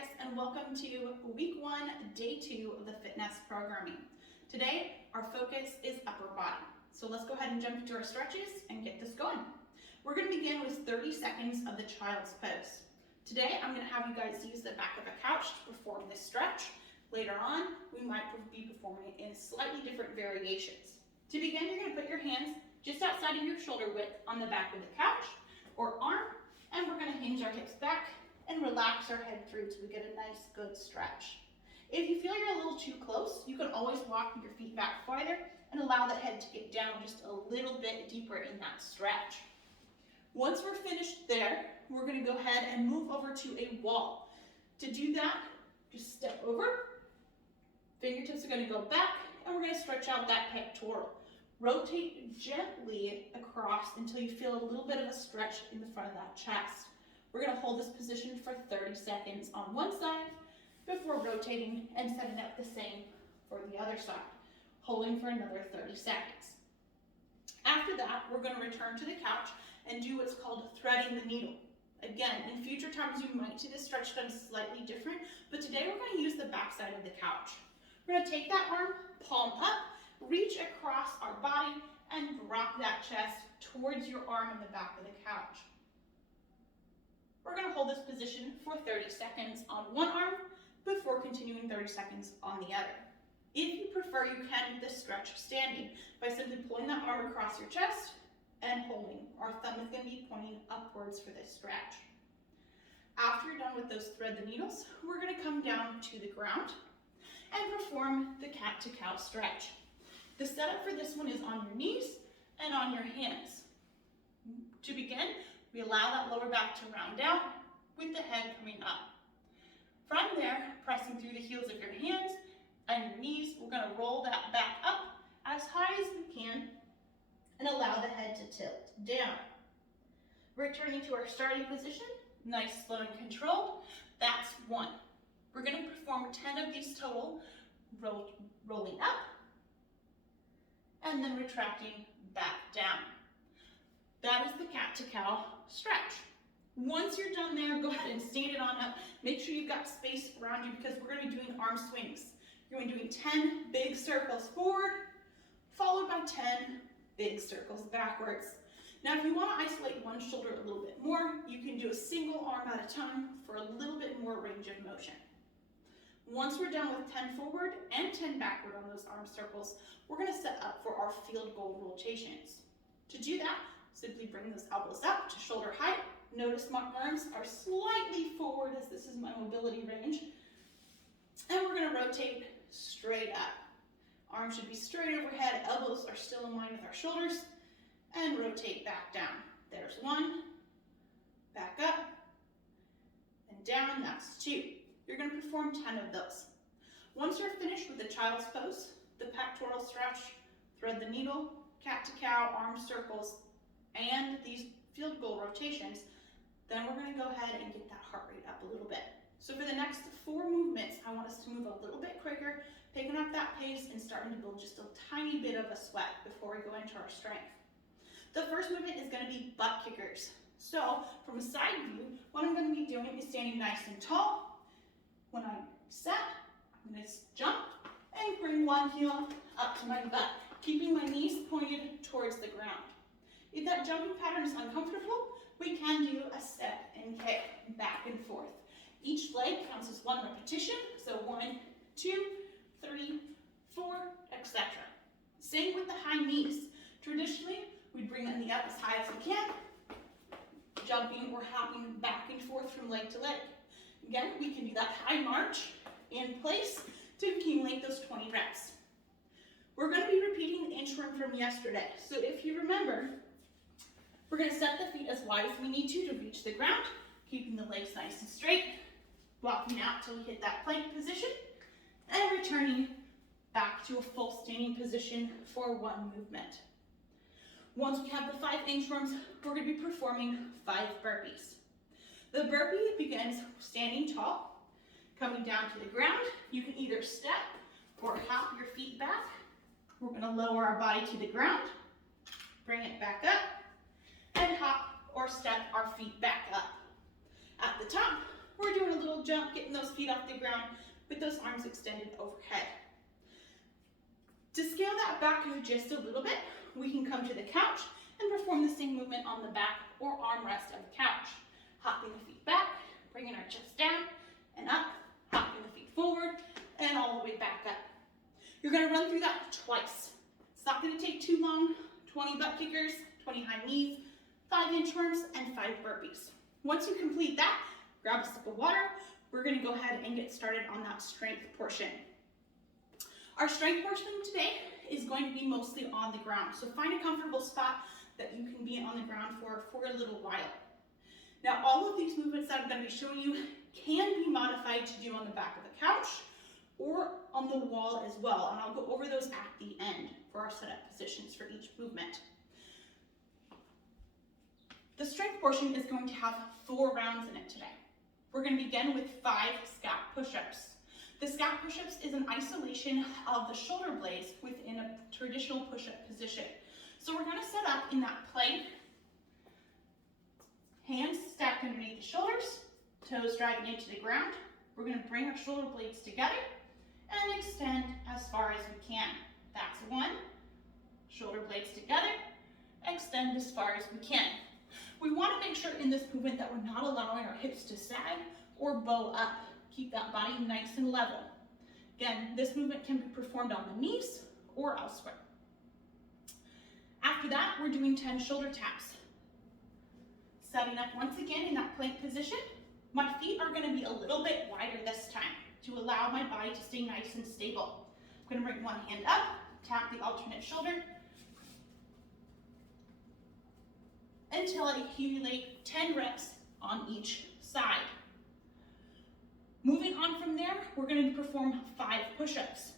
guys, and welcome to week 1, day 2 of the FITNEST programming. Today, our focus is upper body. So let's go ahead and jump into our stretches and get this going. We're going to begin with 30 seconds of the child's pose. Today, I'm going to have you guys use the back of a couch to perform this stretch. Later on, we might be performing it in slightly different variations. To begin, you're going to put your hands just outside of your shoulder width on the back of the couch or arm, and we're going to hinge our hips back and relax our head through so we get a nice, good stretch. If you feel you're a little too close, you can always walk your feet back farther and allow the head to get down just a little bit deeper in that stretch. Once we're finished there, we're going to go ahead and move over to a wall. To do that, just step over, fingertips are going to go back, and we're going to stretch out that pectoral. Rotate gently across until you feel a little bit of a stretch in the front of that chest. We're going to hold this position for 30 seconds on one side before rotating and setting up the same for the other side, holding for another 30 seconds. After that, we're going to return to the couch and do what's called threading the needle. Again, in future times, you might see this stretch done slightly different, but today we're going to use the back side of the couch. We're going to take that arm, palm up, reach across our body, and drop that chest towards your arm in the back of the couch. We're going to hold this position for 30 seconds on one arm before continuing 30 seconds on the other. If you prefer, you can do this stretch standing by simply pulling that arm across your chest and holding. Our thumb is going to be pointing upwards for this stretch. After you're done with those thread the needles, we're going to come down to the ground and perform the cat-to-cow stretch. The setup for this one is on your knees and on your hands. To begin, we allow that lower back to round down with the head coming up. From there, pressing through the heels of your hands and your knees, we're going to roll that back up as high as we can and allow the head to tilt down. Returning to our starting position, nice, slow, and controlled. That's 1. We're going to perform 10 of these total, rolling up and then retracting back down. That is the cat-to-cow stretch. Once you're done there, go ahead and stand it on up. Make sure you've got space around you because we're going to be doing arm swings. You're going to be doing 10 big circles forward, followed by 10 big circles backwards. Now, if you want to isolate one shoulder a little bit more, you can do a single arm at a time for a little bit more range of motion. Once we're done with 10 forward and 10 backward on those arm circles, we're going to set up for our field goal rotations. To do that, simply bring those elbows up to shoulder height. Notice my arms are slightly forward as this is my mobility range. And we're going to rotate straight up. Arms should be straight overhead, elbows are still in line with our shoulders, and rotate back down. There's 1, back up, and down, that's 2. You're going to perform 10 of those. Once you're finished with the child's pose, the pectoral stretch, thread the needle, cat-to-cow, arm circles, and these field goal rotations, then we're going to go ahead and get that heart rate up a little bit. So for the next 4 movements, I want us to move a little bit quicker, picking up that pace and starting to build just a tiny bit of a sweat before we go into our strength. The first movement is going to be butt kickers. So from a side view, what I'm going to be doing is standing nice and tall. When I set, I'm going to jump and bring one heel up to my butt, keeping my knees pointed towards the ground. If that jumping pattern is uncomfortable, we can do a step and kick back and forth. Each leg counts as 1 repetition, so 1, 2, 3, 4, etc. Same with the high knees. Traditionally, we bring the knee up as high as we can, jumping or hopping back and forth from leg to leg. Again, we can do that high march in place to accumulate those 20 reps. We're going to be repeating the inchworm from yesterday. So if you remember, we're going to set the feet as wide as we need to reach the ground, keeping the legs nice and straight, walking out till we hit that plank position, and returning back to a full standing position for 1 movement. Once we have the 5 inchworms, we're going to be performing 5 burpees. The burpee begins standing tall, coming down to the ground. You can either step or hop your feet back. We're going to lower our body to the ground, bring it back up, and hop or step our feet back up. At the top, we're doing a little little jump, getting those feet off the ground with those arms extended overhead. To scale that back just a little bit, we can come to the couch and perform the same movement on the back or armrest of the couch. Hopping the feet back, bringing our chest down and up, hopping the feet forward, and all the way back up. You're gonna run through that twice. It's not gonna take too long. 20 butt kickers, 20 high knees, 5 inchworms, and 5 burpees. Once you complete that, grab a sip of water. We're gonna go ahead and get started on that strength portion. Our strength portion today is going to be mostly on the ground. So find a comfortable spot that you can be on the ground for a little while. Now, all of these movements that I'm going to be showing you can be modified to do on the back of the couch or on the wall as well. And I'll go over those at the end for our setup positions for each movement. The strength portion is going to have 4 rounds in it today. We're going to begin with 5 scap push-ups. The scap push-ups is an isolation of the shoulder blades within a traditional push-up position. So we're going to set up in that plank, hands stacked underneath the shoulders, toes driving into the ground. We're going to bring our shoulder blades together and extend as far as we can. That's 1. Shoulder blades together, extend as far as we can. We want to make sure in this movement that we're not allowing our hips to sag or bow up. Keep that body nice and level. Again, this movement can be performed on the knees or elsewhere. After that, we're doing 10 shoulder taps. Setting up once again in that plank position. My feet are going to be a little bit wider this time to allow my body to stay nice and stable. I'm going to bring one hand up, tap the alternate shoulder until I accumulate 10 reps on each side. Moving on from there, we're going to perform 5 push-ups.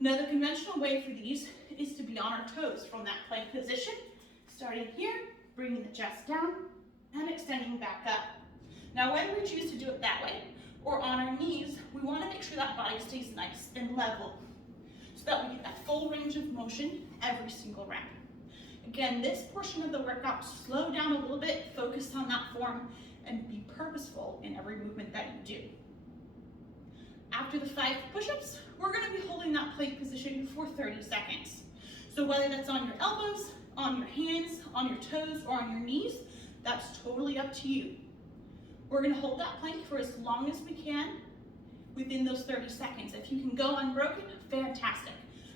Now, the conventional way for these is to be on our toes from that plank position, starting here, bringing the chest down, and extending back up. Now, whether we choose to do it that way or on our knees, we want to make sure that body stays nice and level so that we get that full range of motion every single round. Again, this portion of the workout, slow down a little bit, focus on that form, and be purposeful in every movement that you do. After the 5 push-ups, we're going to be holding that plank position for 30 seconds. So whether that's on your elbows, on your hands, on your toes, or on your knees, that's totally up to you. We're going to hold that plank for as long as we can within those 30 seconds. If you can go unbroken, fantastic.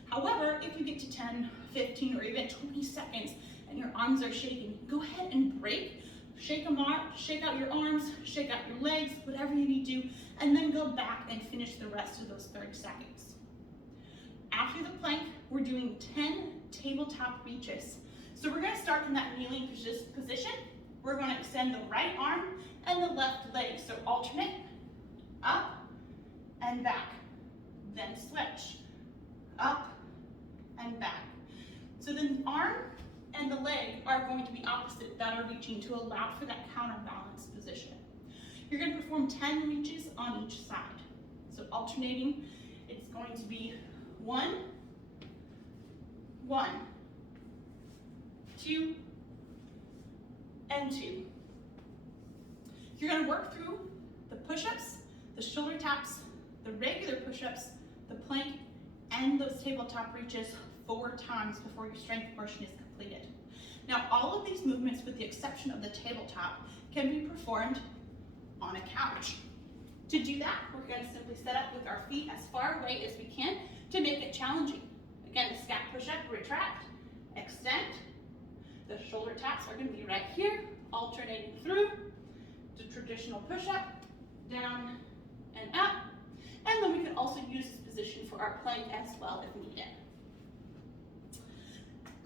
However, if you get to 10, 15, or even 20 seconds and your arms are shaking, go ahead and break. Shake them out, shake out your arms, shake out your legs, whatever you need to, and then go back and finish the rest of those 30 seconds. After the plank, we're doing 10 tabletop reaches. So we're going to start in that kneeling position. We're going to extend the right arm and the left leg. So alternate, up and back, then switch, up and back. So the arm and the leg are going to be opposite that are reaching to allow for that counterbalance position. You're going to perform 10 reaches on each side. So alternating, it's going to be 1, 1, 2, and 2. You're going to work through the push-ups, the shoulder taps, the regular push-ups, the plank, and those tabletop reaches 4 times before your strength portion is completed. Now, all of these movements, with the exception of the tabletop, can be performed on a couch. To do that, we're going to simply set up with our feet as far away as we can to make it challenging. Again, the scap push-up, retract, extend. The shoulder taps are going to be right here, alternating through the traditional push-up, down and up. And then we can also use this position for our plank as well if needed.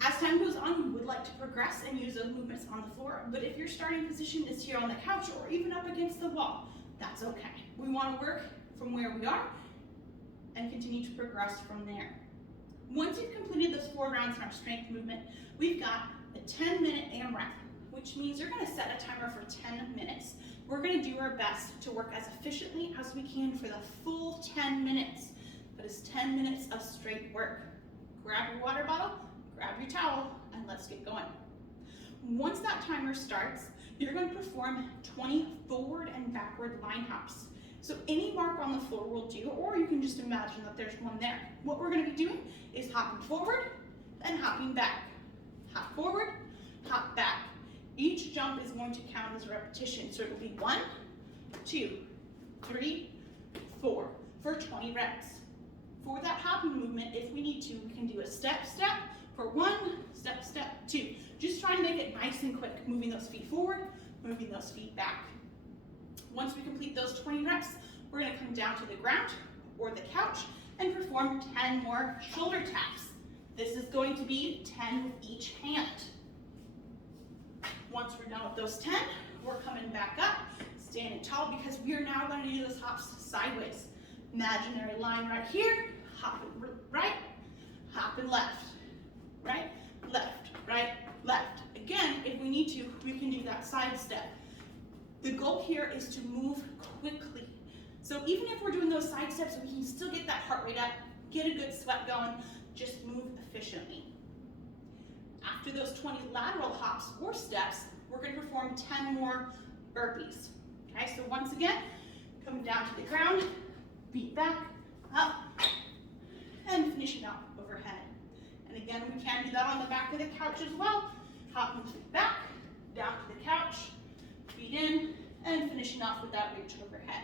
As time goes on, you would like to progress and use those movements on the floor, but if your starting position is here on the couch or even up against the wall, that's okay. We want to work from where we are and continue to progress from there. Once you've completed those 4 rounds in our strength movement, we've got a 10-minute AMRAP, which means you're going to set a timer for 10 minutes. We're going to do our best to work as efficiently as we can for the full 10 minutes. That is 10 minutes of straight work. Grab your water bottle, grab your towel, and let's get going. Once that timer starts, you're going to perform 20 forward and backward line hops. So any mark on the floor will do, or you can just imagine that there's one there. What we're gonna be doing is hopping forward and hopping back. Hop forward, hop back. Each jump is going to count as a repetition. So it will be 1, 2, 3, 4 for 20 reps. For that hopping movement, if we need to, we can do a step, step for 1, step, step, 2. Just try to make it nice and quick, moving those feet forward, moving those feet back. Once we complete those 20 reps, we're gonna come down to the ground or the couch and perform 10 more shoulder taps. This is going to be 10 with each hand. Once we're done with those 10, we're coming back up, standing tall, because we are now going to do those hops sideways. Imaginary line right here, hopping right, hopping left, right, left. Again, if we need to, we can do that side step. The goal here is to move quickly. So even if we're doing those side steps, we can still get that heart rate up, get a good sweat going, just move efficiently. After those 20 lateral hops or steps, we're going to perform 10 more burpees. Okay, so once again, coming down to the ground, feet back, up, and finishing up overhead. And again, we can do that on the back of the couch as well. Hopping to the back, down to the couch, feet in, and finishing off with that reach overhead.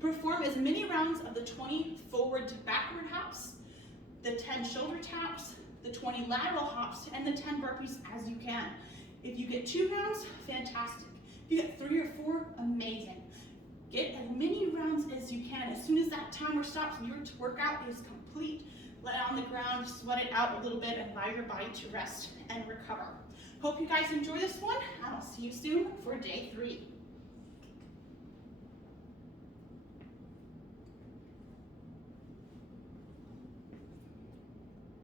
Perform as many rounds of the 20 forward to backward hops, the 10 shoulder taps, the 20 lateral hops, and the 10 burpees as you can. If you get 2 rounds, fantastic. If you get 3 or 4, amazing. Get as many rounds as you can. As soon as that timer stops and your workout is complete, lay on the ground, sweat it out a little bit, and allow your body to rest and recover. Hope you guys enjoy this one, and I'll see you soon for day 3.